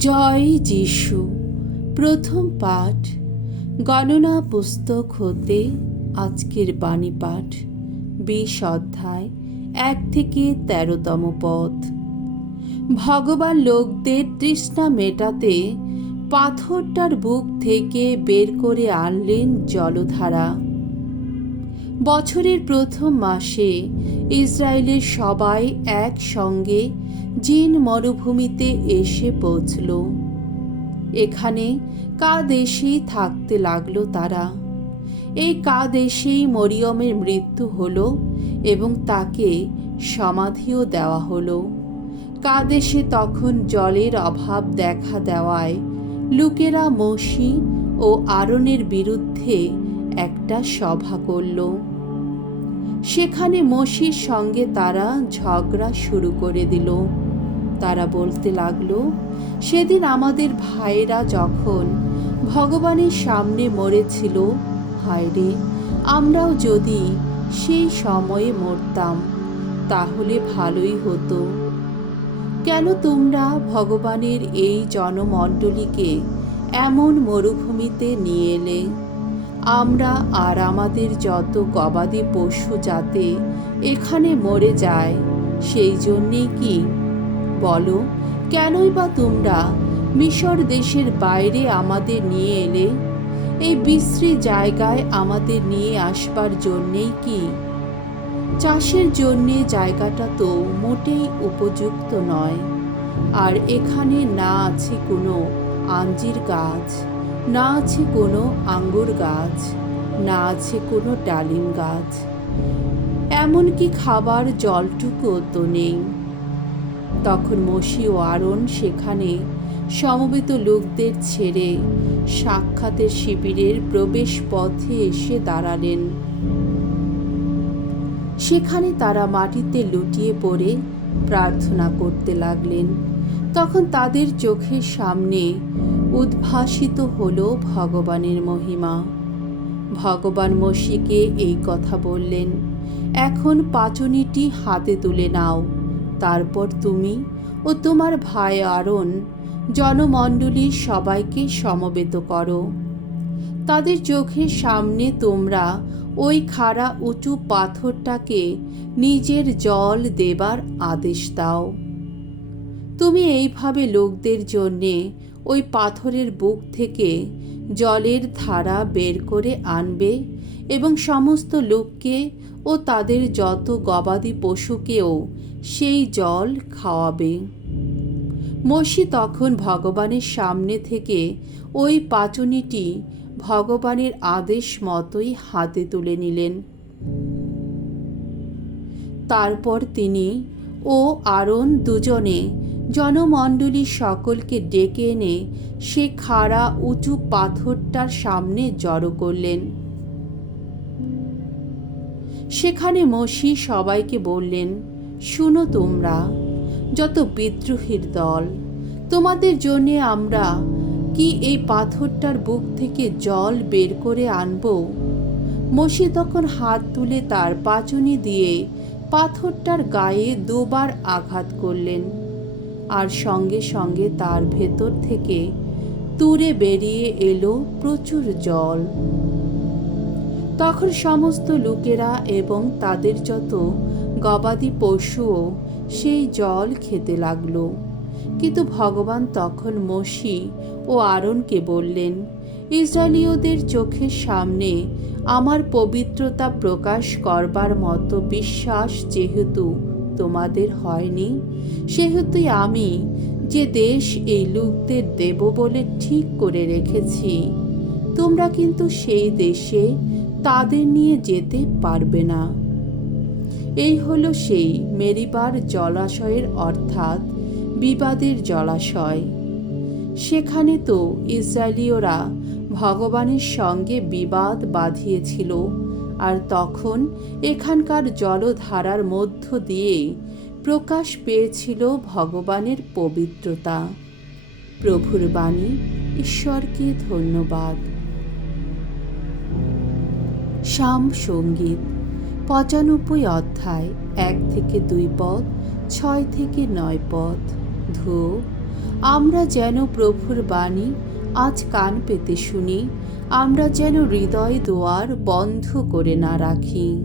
জয় যিশু। প্রথম পাঠ গণনা পুস্তক হতে আজকের বাণী পাঠ ২০ অধ্যায় ১ থেকে ১৩তম পদ। ভগবান লোকদের তৃষ্ণা মেটাতে পাথরটার বুক থেকে বের করে আনলেন জলধারা। বছরের প্রথম মাসে ইসরায়েলের সবাই একসঙ্গে জিন মরুভূমিতে এসে পৌঁছল। এখানে কাদেশেই থাকতে লাগলো তারা। এই কাদেশেই মরিয়মের মৃত্যু হলো এবং তাকে সমাধিও দেওয়া হলো। কাদেশে তখন জলের অভাব দেখা দেওয়ায় লোকেরা মোশি ও আরনের বিরুদ্ধে একটা সভা করল। সেখানে মোশির সঙ্গে তারা ঝগড়া শুরু করে দিল। তারা বলতে লাগলো, সেদিন আমাদের ভাইরা যখন ভগবানের সামনে মরেছিল, হায়রে, আমরাও যদি সেই সময়ে মরতাম তাহলে ভালোই হতো। কেন তোমরা ভগবানের এই জনমণ্ডলীকে এমন মরুভূমিতে নিয়ে এলে? আমরা আর আমাদের যত গবাদি পশু যাতে এখানে মরে যায় সেই জন্যেই কি? বলো, কেনই বা তোমরা মিশর দেশের বাইরে আমাদের নিয়ে এলে? এই বিশ্রী জায়গায় আমাদের নিয়ে আসবার জন্যেই কি? চাষের জন্যে জায়গাটা তো মোটেই উপযুক্ত নয়। আর এখানে না আছে কোনো আঞ্জির গাছ, না আছে কোনো আঙ্গুর গাছ, না আছে কোনো ডালিম গাছ, এমনকি খাবার জলটুকুও তো নেই। তখন মোশি ও আরন সেখানে সমবেত লোকদের ছেড়ে সাক্ষাতের শিবিরের প্রবেশ পথে এসে দাঁড়ালেন। সেখানে তারা মাটিতে লুটিয়ে পড়ে প্রার্থনা করতে লাগলেন। তখন তাদের চোখের সামনে উদ্ভাসিত হলো ভগবানের মহিমা। ভগবান মোশিকে এই কথা বললেন, এখন পাচনিটি হাতে তুলে নাও। তারপর তুমি ও তোমার ভাই আরন জনমণ্ডলীর সবাইকে সমবেত করো। তাদের চোখের সামনে তোমরা ওই খাড়া উঁচু পাথরটাকে নিজের জল দেবার আদেশ দাও। তুমি এইভাবে লোকদের জন্যে ওই পাথরের বুক থেকে জলের ধারা বের করে আনবে এবং সমস্ত লোককে ও তাদের যত গবাদি পশুকেও সেই জল খাওয়াবে। মোশি তখন ভগবানের সামনে থেকে ওই পাচনিটি ভগবানের আদেশ মতোই হাতে তুলে নিলেন। তারপর তিনি ও আরন দুজনে জনমণ্ডলী সকলকে ডেকে এনে সে খাড়া উঁচু পাথরটার সামনে জড়ো করলেন। সেখানে মোশি সবাইকে বললেন, শুনো তোমরা যত বিদ্রোহীর দল, তোমাদের জন্যে আমরা কি এই পাথরটার বুক থেকে জল বের করে আনব? মোশি তখন হাত তুলে তার পাচনি দিয়ে পাথরটার গায়ে দুবার আঘাত করলেন, আর সঙ্গে সঙ্গে তার ভেতর থেকে তুড়ে বেরিয়ে এলো প্রচুর জল। তখন সমস্ত লোকেরা এবং তাদের যত গবাদি পশুও সেই জল খেতে লাগল। কিন্তু ভগবান তখন মোশি ও আরনকে বললেন, ইসরায়েলীয়দের চোখের সামনে আমার পবিত্রতা প্রকাশ করবার মতো বিশ্বাস যেহেতু তোমাদের হয়নি, সেহেতুই আমি যে দেশ এই লোকদের দেব বলে ঠিক করে রেখেছি, তোমরা কিন্তু সেই দেশে তাদের নিয়ে যেতে পারবে না। এই হলো সেই মেরিবার জলাশয়ের অর্থাৎ বিবাদের জলাশয়। সেখানে তো ইসরায়েলীয়রা ভগবানের সঙ্গে বিবাদ বাঁধিয়েছিল, আর তখন এখানকার জলধারার মধ্য দিয়ে প্রকাশ পেয়েছিল ভগবানের পবিত্রতা। প্রভুর বাণী। ঈশ্বরকে ধন্যবাদ। শাম সঙ্গীত ৯৫ অধ্যায় ১ থেকে ২ পদ, ৬ থেকে ৯ পদ। ধূপ। আমরা যেন প্রভুর বাণী আজ কান পেতে শুনি, আমরা যেন হৃদয় দুয়ার বন্ধ করে না রাখি।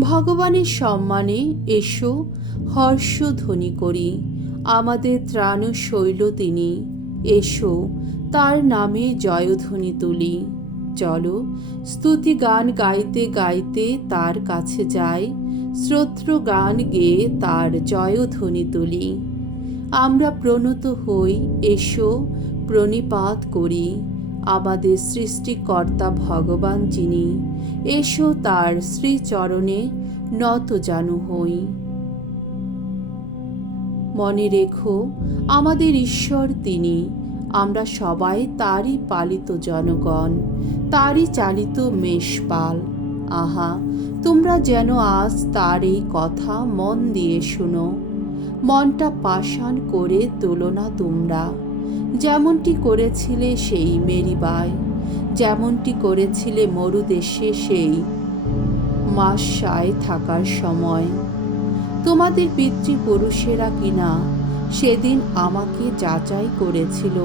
ভগবানের সম্মানে এসো হর্ষধ্বনি করি, আমাদের ত্রাণ শৈল তিনি, এসো তার নামে জয়ধ্বনি তুলি। চলো স্তুতি গান গাইতে গাইতে তার কাছে যাই, স্তোত্র গান গেয়ে তার জয়ধ্বনি তুলি। আমরা প্রণত হই, এসো প্রণিপাত করি, আমাদের সৃষ্টিকর্তা ভগবান যিনি, এসো তার শ্রীচরণে নত জানু হই। মনে রেখো আমাদের ঈশ্বর তিনি, আমরা সবাই তারই পালিত জনগণ, তারই চালিত মেষপাল। আহা, তোমরা যেন আজ তার এই কথা মন দিয়ে শুনো, মনটা পাষাণ করে তোলো না তোমরা, যেমনটি করেছিলে সেই মেরিবায়, যেমনটি করেছিলে মরুদেশে সেই মাসায় থাকার সময়। তোমাদের পিতৃপুরুষেরা কিনা সেদিন আমাকে যাচাই করেছিল,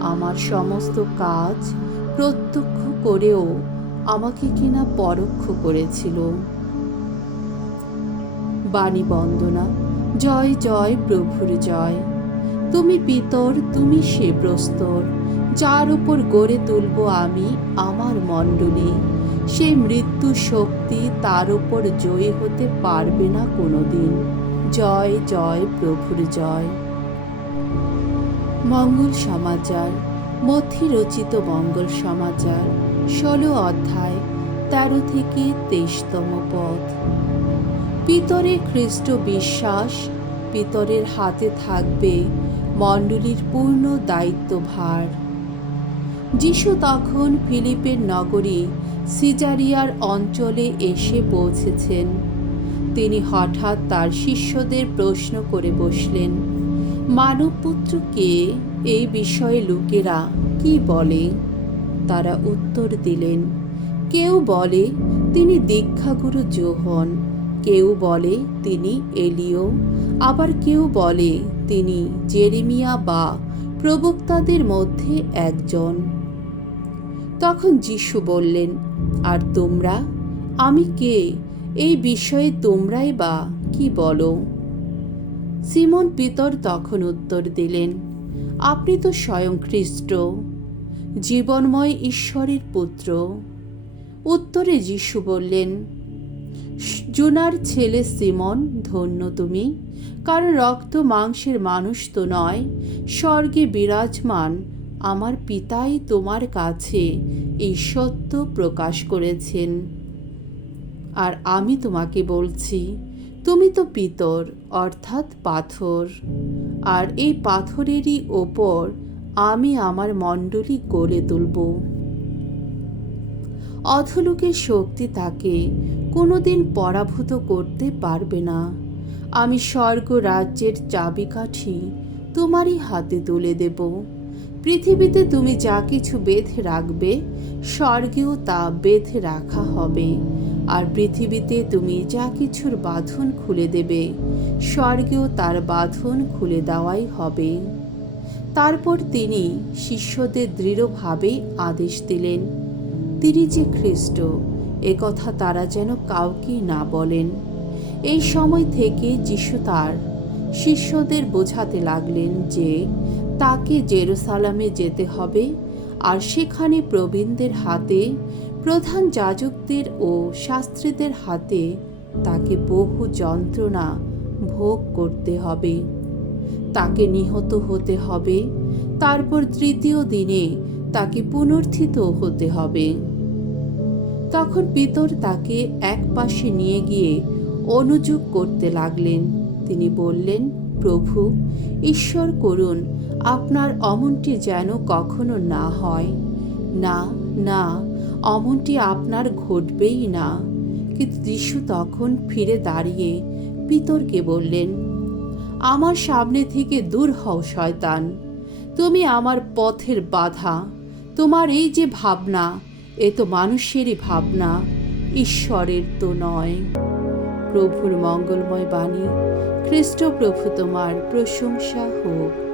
আমার সমস্ত কাজ প্রত্যক্ষ করেও আমাকে কিনা পরোক্ষ করেছিল। বাণী বন্দনা। জয় জয় প্রভুর জয়। তুমি পিতর, তুমি সে প্রস্তর, যার উপর গড়ে তুলব আমি আমার মণ্ডলী। সে মৃত্যু শক্তি তার উপর জয়ী হতে পারবে না কোনোদিন। জয় জয় প্রভুর জয়। মঙ্গল সমাচার। মথি রচিত মঙ্গল সমাচার 16 অধ্যায় 13 থেকে 23তম পদ। পিতরের খ্রিস্ট বিশ্বাস, পিতরের হাতে থাকবে মণ্ডলীর পূর্ণ দায়িত্বভার। যিশু তখন ফিলিপের নগরী সিজারিয়ার অঞ্চলে এসে পৌঁছেছেন। তিনি হঠাৎ তার শিষ্যদের প্রশ্ন করে বসলেন, মানবপুত্র কে? এই বিষয়ে লোকেরা কি বলে? তারা উত্তর দিলেন, কেউ বলে তিনি দীক্ষাগুরু যোহন, কেউ বলে তিনি এলিয়, আবার কেউ বলে তিনি জেরেমিয়া বা প্রবক্তাদের মধ্যে একজন। তখন যিশু বললেন, আর তোমরা? আমি কে? এই বিষয়ে তোমরাই বা কি বলো? সিমন পিতর তখন উত্তর দিলেন, আপনি তো স্বয়ং খ্রিস্ট, জীবনময় ঈশ্বরের পুত্র। উত্তরে যিশু বললেন, জোনার ছেলে সিমন, ধন্য তুমি, কারণ রক্ত মাংসের মানুষ তো নয়, স্বর্গে বিরাজমান আমার পিতাই তোমার কাছে এই সত্য প্রকাশ করেছেন। আর আমি তোমাকে বলছি, তুমি তো পিতর, অর্থাৎ পাথর, আর এই পাথরেরই ওপর আমি আমার মণ্ডলী গড়ে তুলব। অধোলোকের শক্তি তাকে কোনোদিন পরাভূত করতে পারবে না। আমি স্বর্গ রাজ্যের চাবিকাঠি তোমারই হাতে তুলে দেব। পৃথিবীতে তুমি যা কিছু বেঁধে রাখবে, স্বর্গেও তা বেঁধে রাখা হবে, আর পৃথিবীতে তুমি যা কিছুর বাঁধন খুলে দেবে, স্বর্গেও তার বাঁধন খুলে দেওয়াই হবে। তারপর তিনি শিষ্যদের দৃঢ়ভাবে আদেশ দিলেন, তিনি যে খ্রিস্ট, একথা তারা যেন কাউকে না বলেন। এই সময় থেকে যিশু তার শিষ্যদের বোঝাতে লাগলেন যে তাকে জেরুসালেমে যেতে হবে, আর সেখানে প্রবীণদের হাতে, প্রধান যাজকদের ও শাস্ত্রীদের হাতে তাকে বহু যন্ত্রণা ভোগ করতে হবে, তাকে নিহত হতে হবে, তারপর তৃতীয় দিনে তাকে পুনরুত্থিত হতে হবে। তখন পিতর তাকে এক পাশে নিয়ে গিয়ে অনুযোগ করতে লাগলেন। তিনি বললেন, প্রভু, ঈশ্বর করুন, আপনার অমনটি যেন কখনো না হয়। না না, অমনটি আপনার ঘটবেই না। কিন্তু যিশু তখন ফিরে দাঁড়িয়ে পিতরকে বললেন, আমার সামনে থেকে দূর হও শয়তান, তুমি আমার পথের বাধা। তোমার এই যে ভাবনা, এ তো মানুষেরই ভাবনা, ঈশ্বরের তো নয়। প্রভুর মঙ্গলময় বাণী। খ্রিস্ট প্রভু তোমার প্রশংসা হোক।